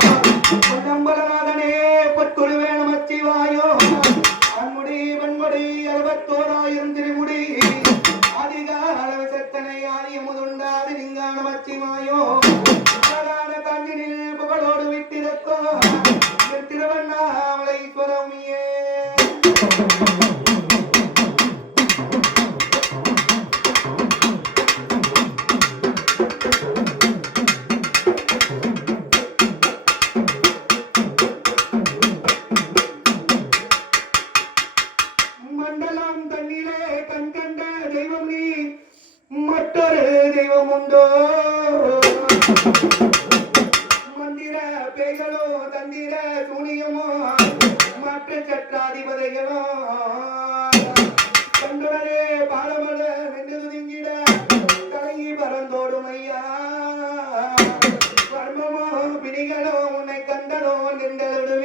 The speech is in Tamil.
பொன்னம்பலநாதனே பத்துருவே நமச்சிவாயோ அன்முடி வன்முடி 61,000 திருமுடி அதிகால விசத்தனை ஆரிய முதுண்டாது லிங்கான நமச்சிவாயோ காஞ்சினில் புகழோடு விட்டிருக்கோ திருவண்ணாமலைஸ்வரமியே மண்டலம் தண்ணீரே கண் கண்ட தெய்வம் நீ மற்றொரு தெய்வம் உண்டோ மந்திர பேய்களோ தந்திர சூனியமோ மற்ற சற்றாதிபதிகளோ கண்டுடரே பாலமல வென்று துதிங்கிட கலங்கி பறந்தோடும் ஐயா வர்மமோ பிணிகளோ உன்னை கண்டனோ நின்றலோடு